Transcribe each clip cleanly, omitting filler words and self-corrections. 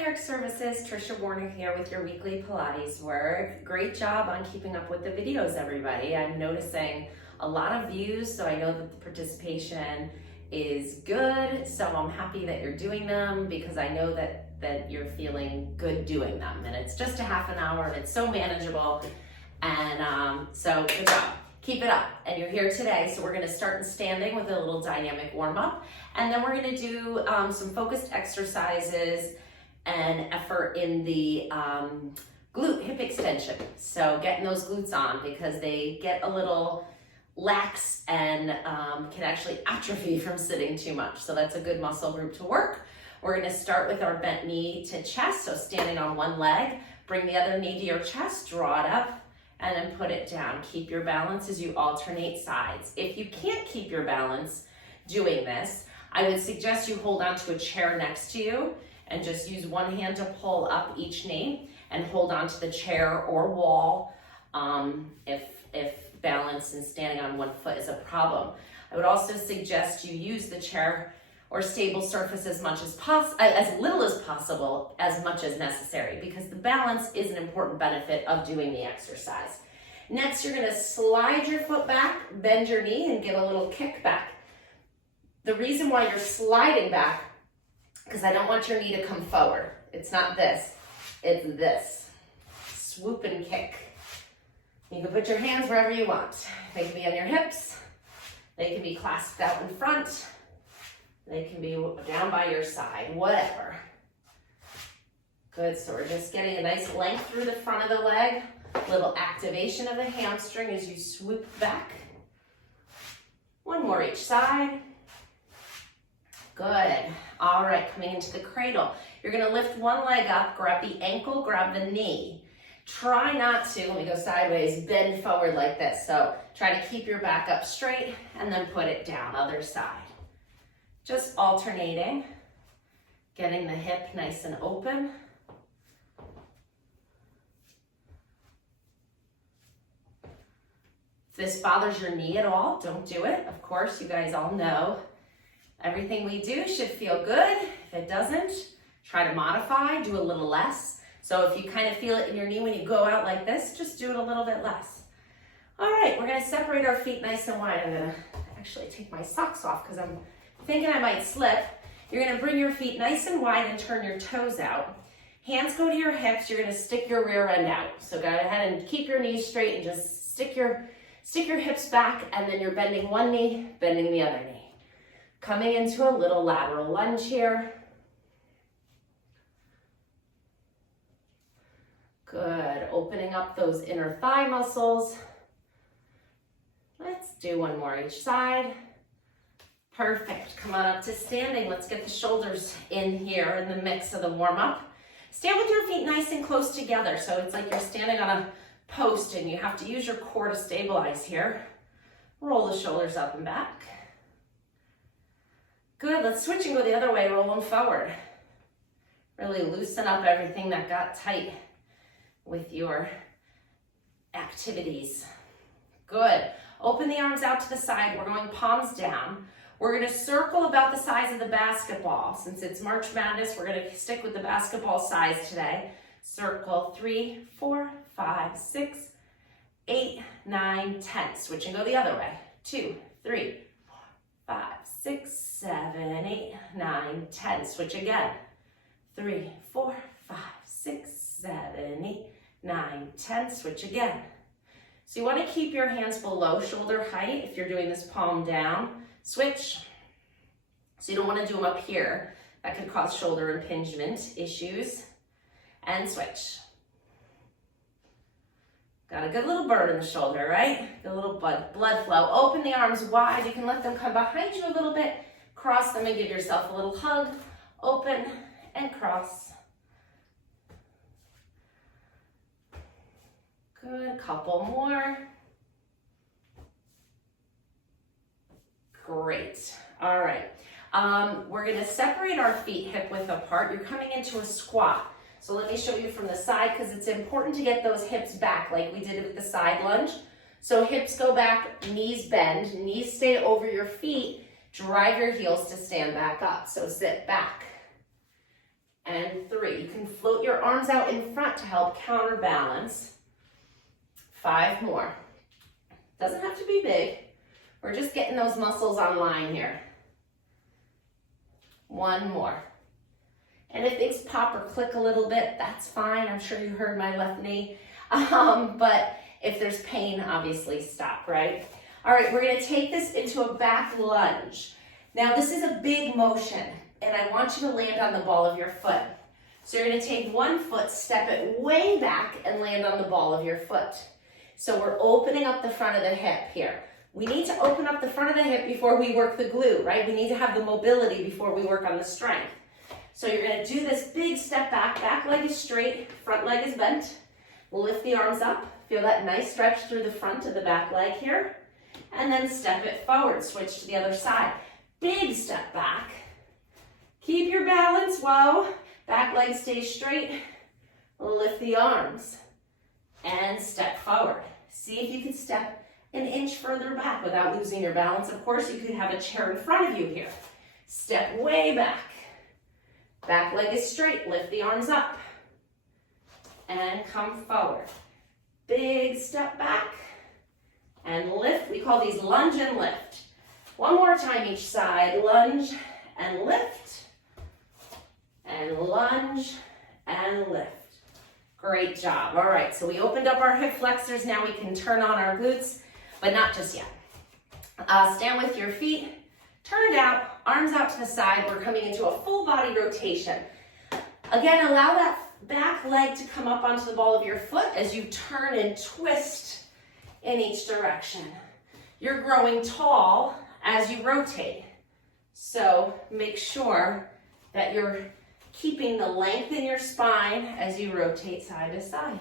Eric Services, Trisha Warner here with your weekly Pilates work. Great job on keeping up with the videos, everybody. I'm noticing a lot of views, so I know that the participation is good. So I'm happy that you're doing them because I know that you're feeling good doing them. And it's just a half an hour and it's so manageable. And so good job. Keep it up. And you're here today, so we're going to start in standing with a little dynamic warm-up. And then we're going to do some focused exercises and effort in the glute hip extension. So getting those glutes on because they get a little lax and can actually atrophy from sitting too much. So that's a good muscle group to work. We're going to start with our bent knee to chest. So standing on one leg, bring the other knee to your chest, draw it up, and then put it down. Keep your balance as you alternate sides. If you can't keep your balance doing this, I would suggest you hold on to a chair next to you and just use one hand to pull up each knee and hold on to the chair or wall if balance and standing on one foot is a problem. I would also suggest you use the chair or stable surface as little as possible, as much as necessary, because the balance is an important benefit of doing the exercise. Next, you're gonna slide your foot back, bend your knee, and give a little kick back. The reason why you're sliding back, because I don't want your knee to come forward. It's not this, it's this. Swoop and kick. You can put your hands wherever you want. They can be on your hips, they can be clasped out in front, they can be down by your side, whatever. Good, so we're just getting a nice length through the front of the leg, little activation of the hamstring as you swoop back. One more each side. Good. All right, coming into the cradle. You're gonna lift one leg up, grab the ankle, grab the knee. Try not to, let me go sideways, bend forward like this. So try to keep your back up straight and then put it down, other side. Just alternating, getting the hip nice and open. If this bothers your knee at all, don't do it. Of course, you guys all know everything we do should feel good. If it doesn't, try to modify, do a little less. So if you kind of feel it in your knee when you go out like this, just do it a little bit less. All right, we're gonna separate our feet nice and wide. I'm gonna actually take my socks off because I'm thinking I might slip. You're gonna bring your feet nice and wide and turn your toes out. Hands go to your hips, you're gonna stick your rear end out. So go ahead and keep your knees straight and just stick your hips back, and then you're bending one knee, bending the other knee. Coming into a little lateral lunge here. Good, opening up those inner thigh muscles. Let's do one more each side. Perfect, come on up to standing. Let's get the shoulders in here in the mix of the warm up. Stand with your feet nice and close together. So it's like you're standing on a post and you have to use your core to stabilize here. Roll the shoulders up and back. Good, let's switch and go the other way, rolling forward. Really loosen up everything that got tight with your activities. Good, open the arms out to the side. We're going palms down. We're gonna circle about the size of the basketball. Since it's March Madness, we're gonna stick with the basketball size today. Circle 3, 4, 5, 6, 8, 9, 10. Switch and go the other way. 2, 3, 4, 5, 6, 7, 8, 9, 10. Switch again. 3, 4, 5, 6, 7, 8, 9, 10. Switch again. So you want to keep your hands below shoulder height if you're doing this palm down. Switch. So you don't want to do them up here. That could cause shoulder impingement issues. And switch. Got a good little burn in the shoulder, right? Good little blood flow. Open the arms wide. You can let them come behind you a little bit. Cross them and give yourself a little hug. Open and cross. Good, couple more. Great, all right. We're gonna separate our feet hip width apart. You're coming into a squat. So let me show you from the side because it's important to get those hips back like we did with the side lunge. So hips go back, knees bend, knees stay over your feet, drive your heels to stand back up. So sit back and 3. You can float your arms out in front to help counterbalance. 5 more. Doesn't have to be big. We're just getting those muscles online here. 1 more. And if things pop or click a little bit, that's fine. I'm sure you heard my left knee. But if there's pain, obviously stop, right? All right, we're gonna take this into a back lunge. Now this is a big motion, and I want you to land on the ball of your foot. So you're gonna take one foot, step it way back, and land on the ball of your foot. So we're opening up the front of the hip here. We need to open up the front of the hip before we work the glute, right? We need to have the mobility before we work on the strength. So you're gonna do this big step back leg is straight, front leg is bent. Lift the arms up, feel that nice stretch through the front of the back leg here, and then step it forward, switch to the other side. Big step back. Keep your balance, whoa. Back leg stays straight, lift the arms, and step forward. See if you can step an inch further back without losing your balance. Of course, you could have a chair in front of you here. Step way back. Back leg is straight, lift the arms up, and come forward. Big step back, and lift. We call these lunge and lift. 1 more time each side, lunge and lift, and lunge and lift. Great job. All right, so we opened up our hip flexors. Now we can turn on our glutes, but not just yet. Stand with your feet, turned out, arms out to the side. We're coming into a full body rotation. Again, allow that back leg to come up onto the ball of your foot as you turn and twist in each direction. You're growing tall as you rotate. So make sure that you're keeping the length in your spine as you rotate side to side.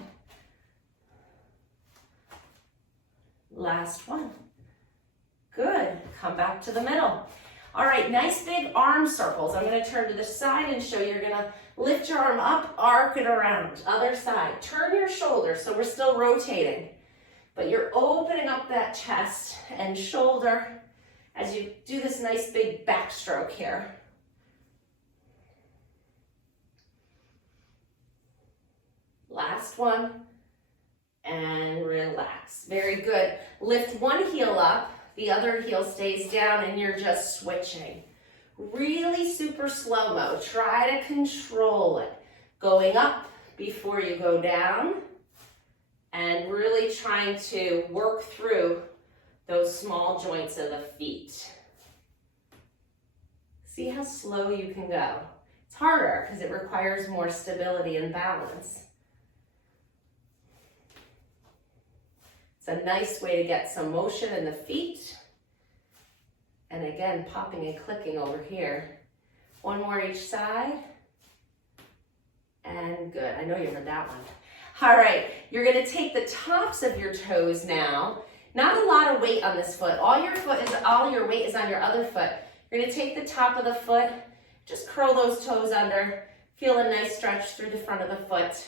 Last one. Good. Come back to the middle. All right, nice big arm circles. I'm going to turn to the side and show you. You're going to lift your arm up, arc it around. Other side. Turn your shoulders, so we're still rotating. But you're opening up that chest and shoulder as you do this nice big backstroke here. Last one. And relax. Very good. Lift one heel up. The other heel stays down and you're just switching. Really super slow-mo. Try to control it. Going up before you go down and really trying to work through those small joints of the feet. See how slow you can go. It's harder because it requires more stability and balance. A nice way to get some motion in the feet. And again, popping and clicking over here. 1 more each side. And good. I know you heard that one. All right, you're going to take the tops of your toes now. Not a lot of weight on this foot. All your weight is on your other foot. You're going to take the top of the foot, just curl those toes under. Feel a nice stretch through the front of the foot.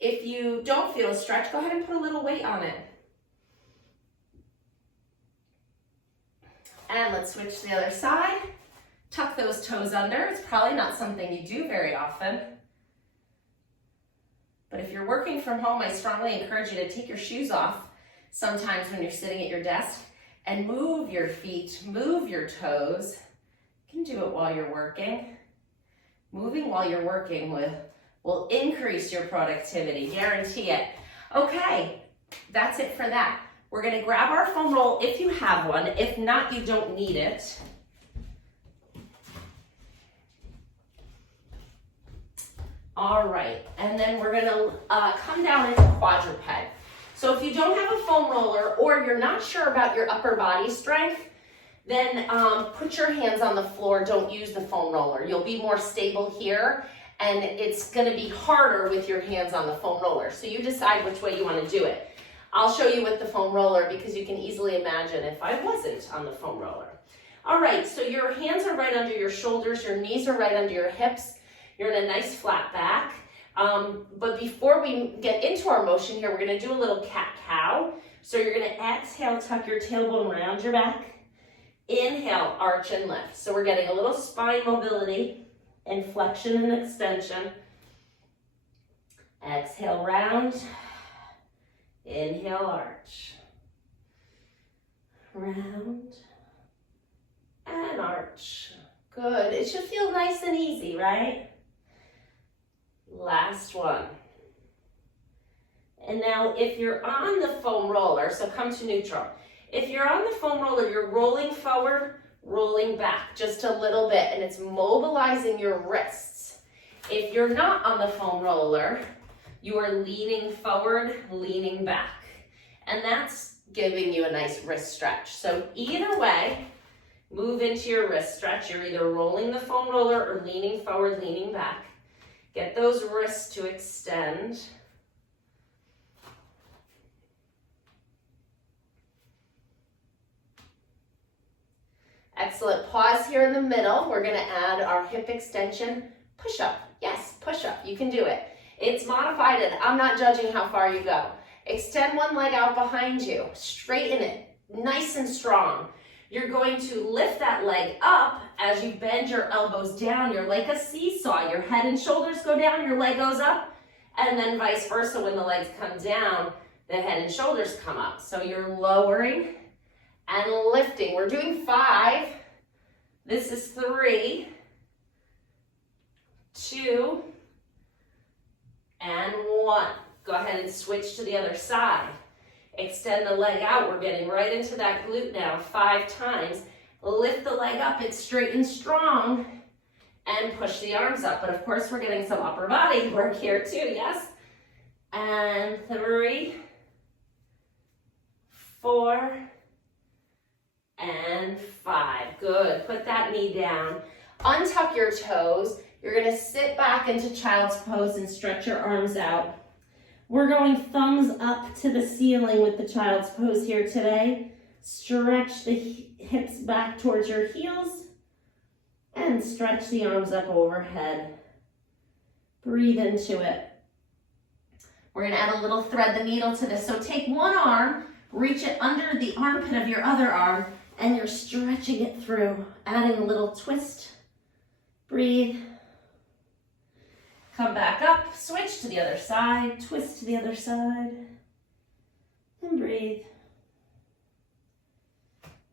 If you don't feel a stretch, go ahead and put a little weight on it. And let's switch to the other side. Tuck those toes under. It's probably not something you do very often. But if you're working from home, I strongly encourage you to take your shoes off sometimes when you're sitting at your desk and move your feet, move your toes. You can do it while you're working. Moving while you're working will increase your productivity, guarantee it. Okay, that's it for that. We're going to grab our foam roll if you have one. If not, you don't need it. All right, and then we're going to come down into quadruped. So if you don't have a foam roller or you're not sure about your upper body strength, then put your hands on the floor. Don't use the foam roller. You'll be more stable here, and it's going to be harder with your hands on the foam roller. So you decide which way you want to do it. I'll show you with the foam roller because you can easily imagine if I wasn't on the foam roller. All right, so your hands are right under your shoulders, your knees are right under your hips. You're in a nice flat back. But before we get into our motion here, we're gonna do a little cat-cow. So you're gonna exhale, tuck your tailbone around your back. Inhale, arch and lift. So we're getting a little spine mobility in flexion and extension. Exhale, round. Inhale, arch. Round and arch. Good. It should feel nice and easy, right? Last one. And now if you're on the foam roller, so come to neutral. If you're on the foam roller, you're rolling forward, rolling back just a little bit, and it's mobilizing your wrists. If you're not on the foam roller, you are leaning forward, leaning back. And that's giving you a nice wrist stretch. So either way, move into your wrist stretch. You're either rolling the foam roller or leaning forward, leaning back. Get those wrists to extend. Excellent. Pause here in the middle. We're going to add our hip extension push-up. Yes, push-up. You can do it. It's modified, and I'm not judging how far you go. Extend one leg out behind you. Straighten it. Nice and strong. You're going to lift that leg up as you bend your elbows down. You're like a seesaw. Your head and shoulders go down, your leg goes up, and then vice versa. When the legs come down, the head and shoulders come up. So you're lowering and lifting. We're doing 5. This is 3, 2, and 1. Go ahead and switch to the other side. Extend the leg out. We're getting right into that glute now 5 times. Lift the leg up. It's straight and strong. And push the arms up. But of course, we're getting some upper body work here too, yes? And 3, 4, and 5. Good. Put that knee down. Untuck your toes. You're going to sit back into child's pose and stretch your arms out. We're going thumbs up to the ceiling with the child's pose here today. Stretch the hips back towards your heels and stretch the arms up overhead. Breathe into it. We're going to add a little thread the needle to this. So take one arm, reach it under the armpit of your other arm, and you're stretching it through, adding a little twist. Breathe. Come back up, switch to the other side, twist to the other side, and breathe.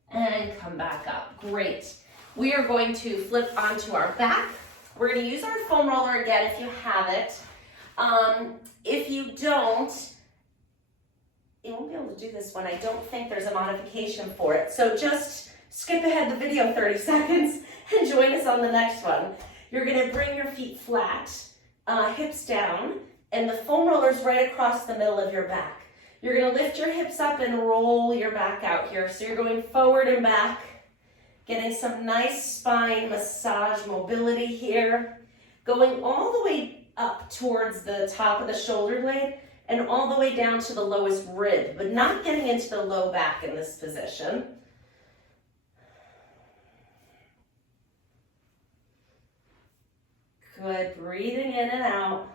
And come back up. Great. We are going to flip onto our back. We're going to use our foam roller again if you have it. If you don't, you won't be able to do this one. I don't think there's a modification for it. So just skip ahead the video 30 seconds and join us on the next one. You're going to bring your feet flat. Hips down, and the foam roller's right across the middle of your back. You're going to lift your hips up and roll your back out here. So you're going forward and back, getting some nice spine massage mobility here. Going all the way up towards the top of the shoulder blade and all the way down to the lowest rib, but not getting into the low back in this position. Good, breathing in and out.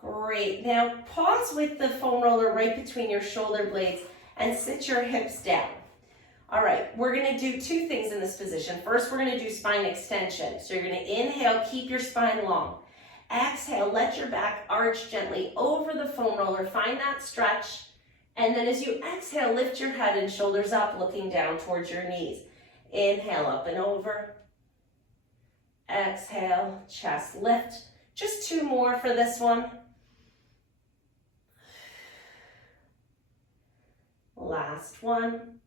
Great, now pause with the foam roller right between your shoulder blades and sit your hips down. All right, we're gonna do 2 things in this position. First, we're gonna do spine extension. So you're gonna inhale, keep your spine long. Exhale, let your back arch gently over the foam roller. Find that stretch. And then as you exhale, lift your head and shoulders up, looking down towards your knees. Inhale, up and over. Exhale, chest lift. Just 2 more for this one. Last one.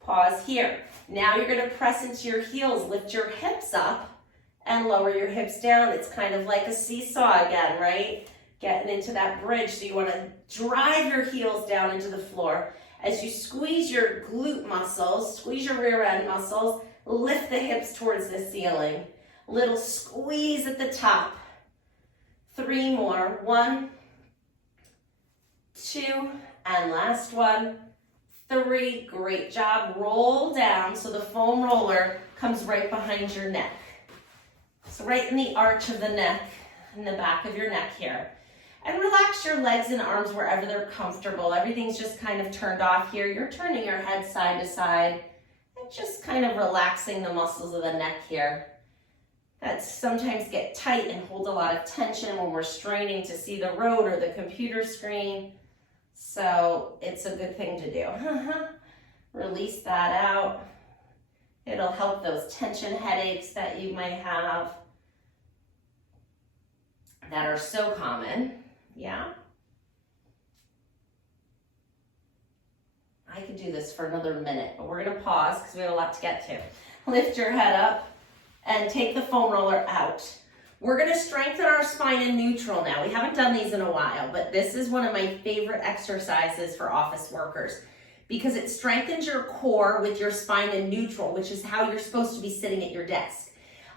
Pause here. Now you're going to press into your heels, lift your hips up and lower your hips down. It's kind of like a seesaw again, right? Getting into that bridge. So you want to drive your heels down into the floor. As you squeeze your glute muscles, squeeze your rear end muscles, lift the hips towards the ceiling. Little squeeze at the top. 3 more. 1, 2, and last one. 3, great job. Roll down so the foam roller comes right behind your neck. So right in the arch of the neck. in the back of your neck here. And relax your legs and arms wherever they're comfortable. Everything's just kind of turned off here. You're turning your head side to side and just kind of relaxing the muscles of the neck here. That sometimes get tight and hold a lot of tension when we're straining to see the road or the computer screen. So it's a good thing to do. Release that out. It'll help those tension headaches that you might have that are so common. Yeah. I could do this for another minute, but we're gonna pause because we have a lot to get to. Lift your head up and take the foam roller out. We're gonna strengthen our spine in neutral now. We haven't done these in a while, but this is one of my favorite exercises for office workers because it strengthens your core with your spine in neutral, which is how you're supposed to be sitting at your desk.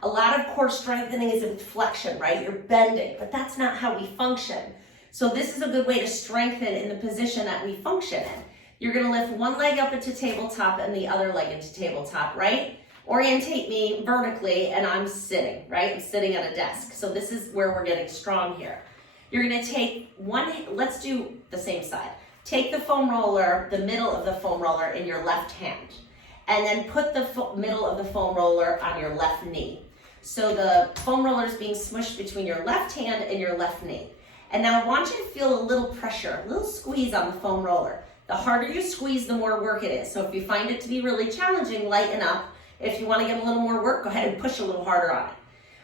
A lot of core strengthening is in flexion, right? You're bending, but that's not how we function. So this is a good way to strengthen in the position that we function in. You're gonna lift one leg up into tabletop and the other leg into tabletop, right? Orientate me vertically and I'm sitting, right? I'm sitting at a desk. So this is where we're getting strong here. You're gonna take let's do the same side. Take the foam roller, the middle of the foam roller in your left hand, and then put the middle of the foam roller on your left knee. So the foam roller is being smushed between your left hand and your left knee. And now I want you to feel a little pressure, a little squeeze on the foam roller. The harder you squeeze, the more work it is. So if you find it to be really challenging, lighten up. If you want to get a little more work, go ahead and push a little harder on it.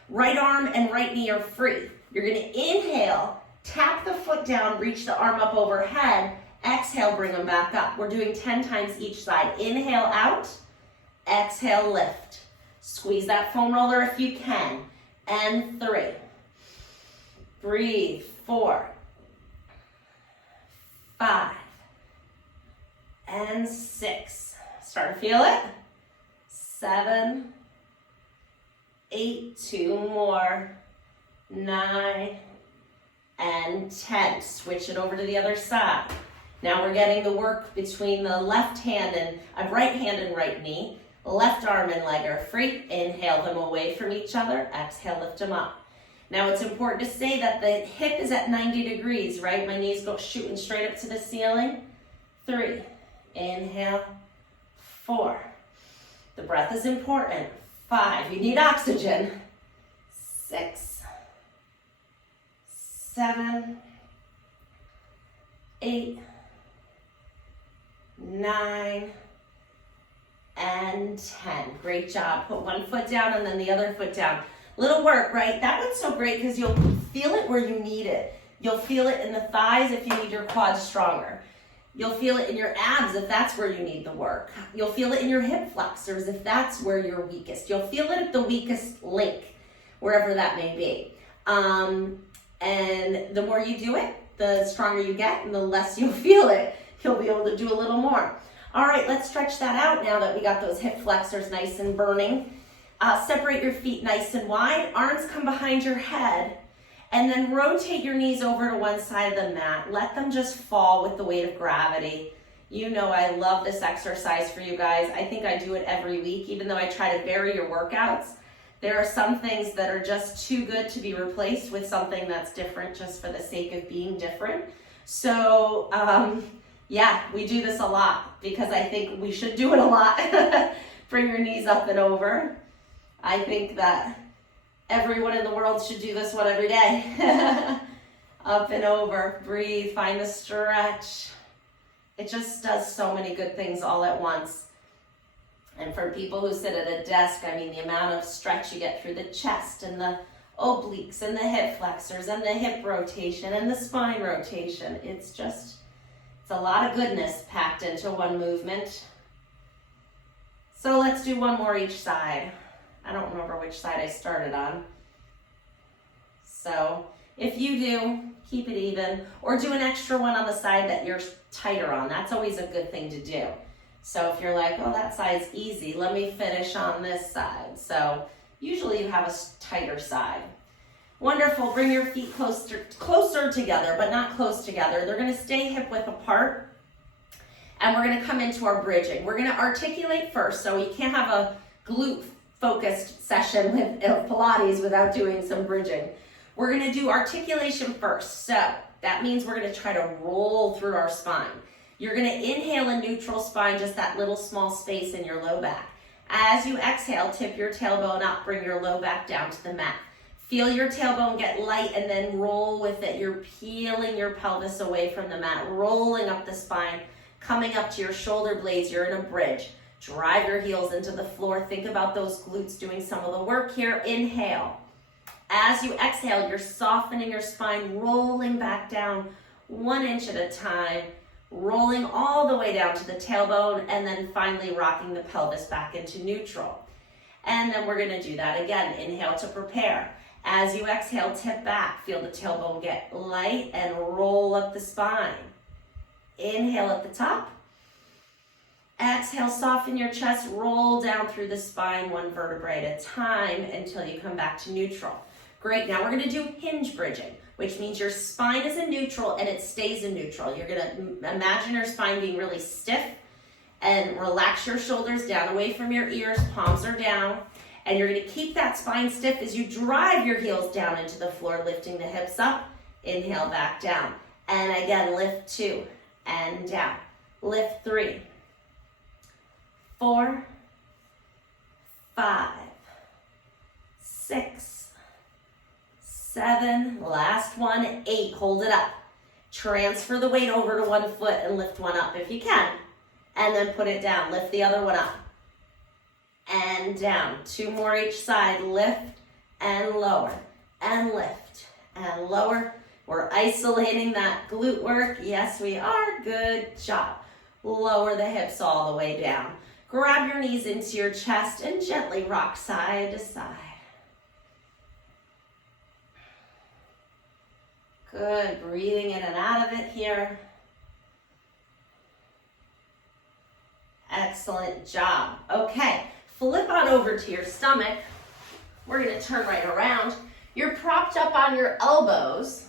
Right arm and right knee are free. You're going to inhale, tap the foot down, reach the arm up overhead. Exhale, bring them back up. We're doing 10 times each side. Inhale out, exhale, lift. Squeeze that foam roller if you can. And 3. Breathe. 4. 5. And 6. Start to feel it. 7. 8. 2 more. 9. And 10. Switch it over to the other side. Now we're getting the work between the left hand and right hand and right knee. Left arm and leg are free. Inhale them away from each other. Exhale, lift them up. Now it's important to say that the hip is at 90 degrees, right? My knees go shooting straight up to the ceiling. 3. Inhale. 4. The breath is important. 5. You need oxygen. 6. 7. 8. 9. And 10. Great job. Put one foot down and then the other foot down. Little work, right? That one's so great because you'll feel it where you need it. You'll feel it in the thighs if you need your quads stronger. You'll feel it in your abs if that's where you need the work. You'll feel it in your hip flexors if that's where you're weakest. You'll feel it at the weakest link, wherever that may be. And the more you do it, the stronger you get and the less you'll feel it. You'll be able to do a little more. All right, let's stretch that out now that we got those hip flexors nice and burning. Separate your feet nice and wide. Arms come behind your head. And then rotate your knees over to one side of the mat. Let them just fall with the weight of gravity. You know I love this exercise for you guys. I think I do it every week, even though I try to vary your workouts. There are some things that are just too good to be replaced with something that's different just for the sake of being different. So, yeah, we do this a lot because I think we should do it a lot. Bring your knees up and over. I think that everyone in the world should do this one every day. Up and over, breathe, find the stretch. It just does so many good things all at once. And for people who sit at a desk, I mean, the amount of stretch you get through the chest and the obliques and the hip flexors and the hip rotation and the spine rotation. It's a lot of goodness packed into one movement. So let's do one more each side. I don't remember which side I started on. So if you do, keep it even, or do an extra one on the side that you're tighter on. That's always a good thing to do. So if you're like, oh, that side's easy, let me finish on this side. So usually you have a tighter side. Wonderful, bring your feet closer together, but not close together. They're gonna stay hip width apart. And we're gonna come into our bridging. We're gonna articulate first, so you can't have a glute focused session of Pilates without doing some bridging. We're gonna do articulation first. So that means we're gonna try to roll through our spine. You're gonna inhale a neutral spine, just that little small space in your low back. As you exhale, tip your tailbone up, bring your low back down to the mat. Feel your tailbone get light and then roll with it. You're peeling your pelvis away from the mat, rolling up the spine, coming up to your shoulder blades. You're in a bridge. Drive your heels into the floor. Think about those glutes doing some of the work here. Inhale. As you exhale, you're softening your spine, rolling back down 1 inch at a time, rolling all the way down to the tailbone, and then finally rocking the pelvis back into neutral. And then we're gonna do that again. Inhale to prepare. As you exhale, tip back. Feel the tailbone get light and roll up the spine. Inhale at the top. Exhale, soften your chest, roll down through the spine 1 vertebrae at a time until you come back to neutral. Great, now we're gonna do hinge bridging, which means your spine is in neutral and it stays in neutral. You're gonna imagine your spine being really stiff and relax your shoulders down away from your ears, palms are down. And you're gonna keep that spine stiff as you drive your heels down into the floor, lifting the hips up. Inhale, back down. And again, lift 2 and down. Lift 3, 4, 5, 6, 7, last one, 8. Hold it up. Transfer the weight over to one foot and lift one up if you can. And then put it down. Lift the other one up. And down. 2 more each side. Lift and lower and lift and lower. We're isolating that glute work. Yes, we are. Good job. Lower the hips all the way down. Grab your knees into your chest and gently rock side to side. Good. Breathing in and out of it here. Excellent job. Okay. Flip on over to your stomach. We're gonna turn right around. You're propped up on your elbows.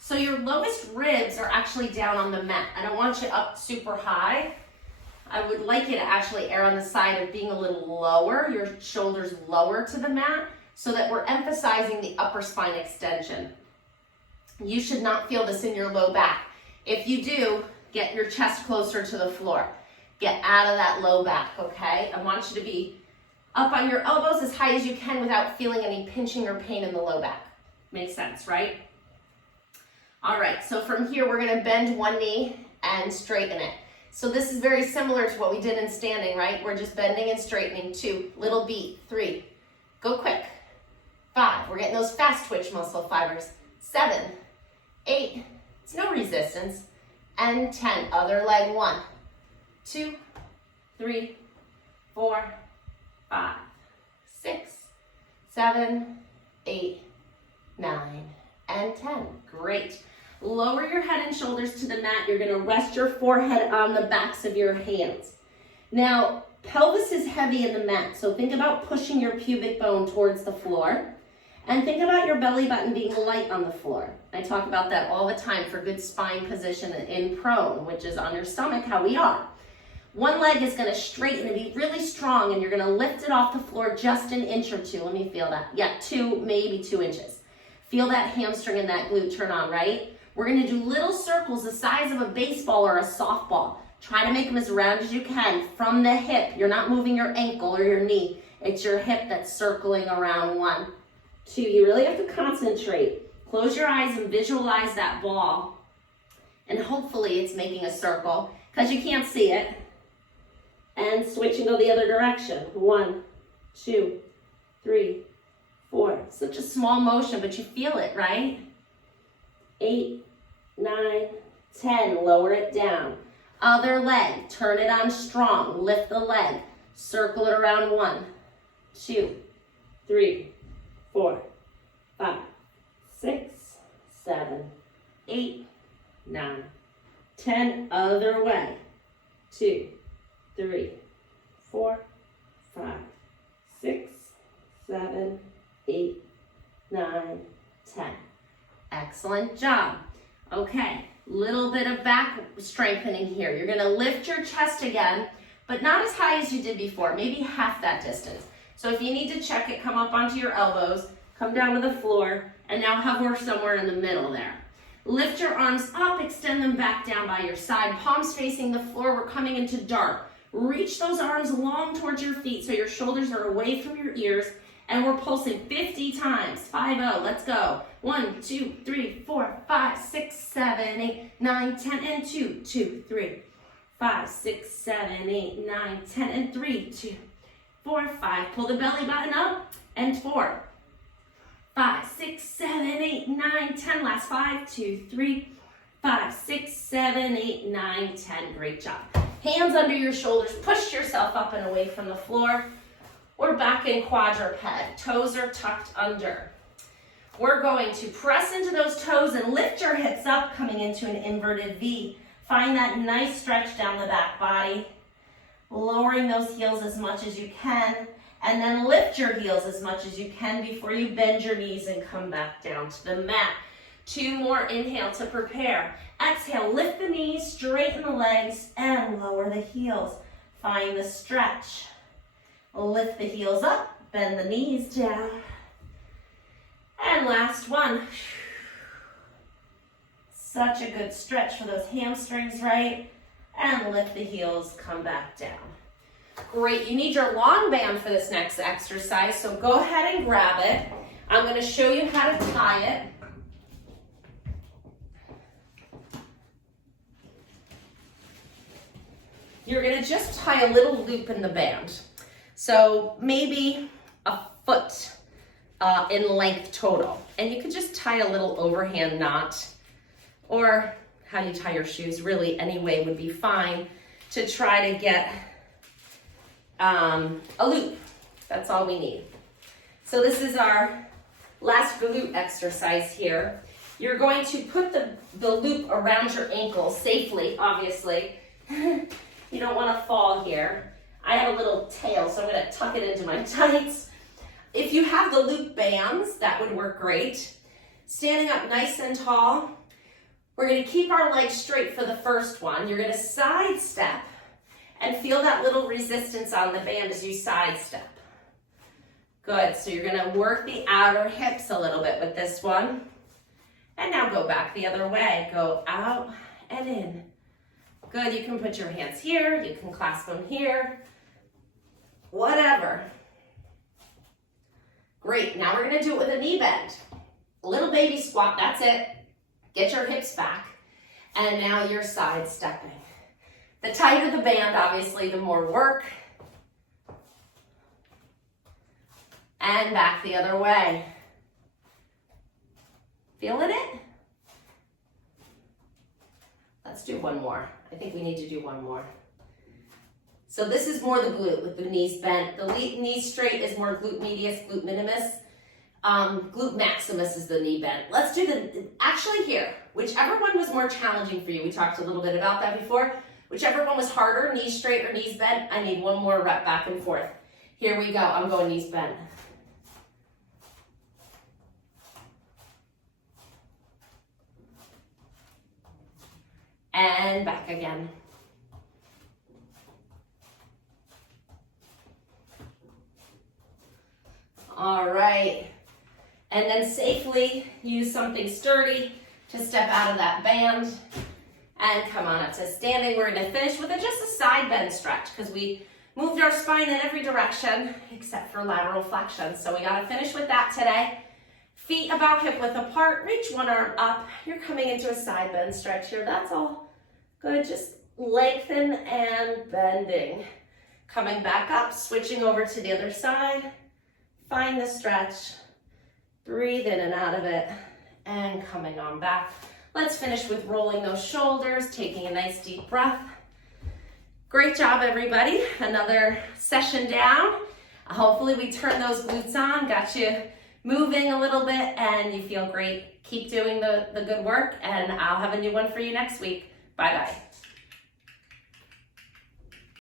So your lowest ribs are actually down on the mat. I don't want you up super high. I would like you to actually err on the side of being a little lower, your shoulders lower to the mat, so that we're emphasizing the upper spine extension. You should not feel this in your low back. If you do, get your chest closer to the floor. Get out of that low back, okay? I want you to be up on your elbows as high as you can without feeling any pinching or pain in the low back. Makes sense, right? All right, so from here, we're gonna bend one knee and straighten it. So this is very similar to what we did in standing, right? We're just bending and straightening. 2, little beat. 3, go quick. 5, we're getting those fast twitch muscle fibers. 7, 8, it's no resistance. And 10, other leg. 1, 2, 3, 4, 5, 6, 7, 8, 9, and 10. Great. Lower your head and shoulders to the mat. You're going to rest your forehead on the backs of your hands. Now, pelvis is heavy in the mat, so think about pushing your pubic bone towards the floor. And think about your belly button being light on the floor. I talk about that all the time for good spine position in prone, which is on your stomach, how we are. One leg is going to straighten and be really strong, and you're going to lift it off the floor just an inch or 2. Let me feel that. Yeah, 2, maybe 2 inches. Feel that hamstring and that glute turn on, right? We're going to do little circles the size of a baseball or a softball. Try to make them as round as you can from the hip. You're not moving your ankle or your knee. It's your hip that's circling around. 1, 2. You really have to concentrate. Close your eyes and visualize that ball. And hopefully it's making a circle because you can't see it. And switch and go the other direction. 1, 2, 3, 4. Such a small motion, but you feel it, right? 8, 9, 10. Lower it down. Other leg. Turn it on strong. Lift the leg. Circle it around. 1, 2, 3, 4, 5, 6, 7, 8, 9, 10. Other way. 2, 3, 4, 5, 6, 7, 8, 9, 10. Excellent job. Okay, little bit of back strengthening here. You're gonna lift your chest again, but not as high as you did before, maybe half that distance. So if you need to check it, come up onto your elbows, come down to the floor, And now hover somewhere in the middle there. Lift your arms up, extend them back down by your side, palms facing the floor. We're coming into dart. Reach those arms long towards your feet so your shoulders are away from your ears, and we're pulsing 50 times. 5-0, let's go. 1, 2, 3, 4, 5, 6, 7, 8, 9, 10, and 2, 2, 3, 5, 6, 7, 8, 9, 10, and 3, 2, 4, 5. Pull the belly button up, and 4, 5, 6, 7, 8, 9, 10. Last 5, 2, 3, 5, 6, 7, 8, 9, 10. Great job. Hands under your shoulders. Push yourself up and away from the floor. We're back in quadruped. Toes are tucked under. We're going to press into those toes and lift your hips up, coming into an inverted V. Find that nice stretch down the back body. Lowering those heels as much as you can. And then lift your heels as much as you can before you bend your knees and come back down to the mat. 2 more, inhale to prepare. Exhale, lift the knees, straighten the legs, and lower the heels. Find the stretch. Lift the heels up, bend the knees down. And last one. Such a good stretch for those hamstrings, right? And lift the heels, come back down. Great, you need your long band for this next exercise, so go ahead and grab it. I'm going to show you how to tie it. You're going to just tie a little loop in the band. So maybe a foot in length total. And you could just tie a little overhand knot, or how you tie your shoes, really any way would be fine to try to get a loop. That's all we need. So this is our last glute exercise here. You're going to put the loop around your ankle safely, obviously. You don't want to fall here. I have a little tail, so I'm going to tuck it into my tights. If you have the loop bands, that would work great. Standing up nice and tall. We're going to keep our legs straight for the first one. You're going to sidestep and feel that little resistance on the band as you sidestep. Good, so you're going to work the outer hips a little bit with this one. And now go back the other way. Go out and in. Good, you can put your hands here, you can clasp them here, whatever. Great, now we're going to do it with a knee bend. A little baby squat, that's it. Get your hips back. And now you're sidestepping. The tighter the band, obviously, the more work. And back the other way. Feeling it? Let's do one more. I think we need to do one more. So this is more the glute with the knees bent. The knees straight is more glute medius, glute minimus. Glute maximus is the knee bent. Let's do actually here, whichever one was more challenging for you. We talked a little bit about that before. Whichever one was harder, knees straight or knees bent, I need one more rep back and forth. Here we go, I'm going knees bent. And back again. All right. And then safely use something sturdy to step out of that band and come on up to standing. We're going to finish with just a side bend stretch because we moved our spine in every direction except for lateral flexion. So we got to finish with that today. Feet about hip width apart. Reach one arm up. You're coming into a side bend stretch here. That's all. Good, just lengthen and bending. Coming back up, switching over to the other side. Find the stretch. Breathe in and out of it. And coming on back. Let's finish with rolling those shoulders, taking a nice deep breath. Great job, everybody. Another session down. Hopefully we turn those glutes on, got you moving a little bit, and you feel great. Keep doing the good work, and I'll have a new one for you next week. Bye-bye.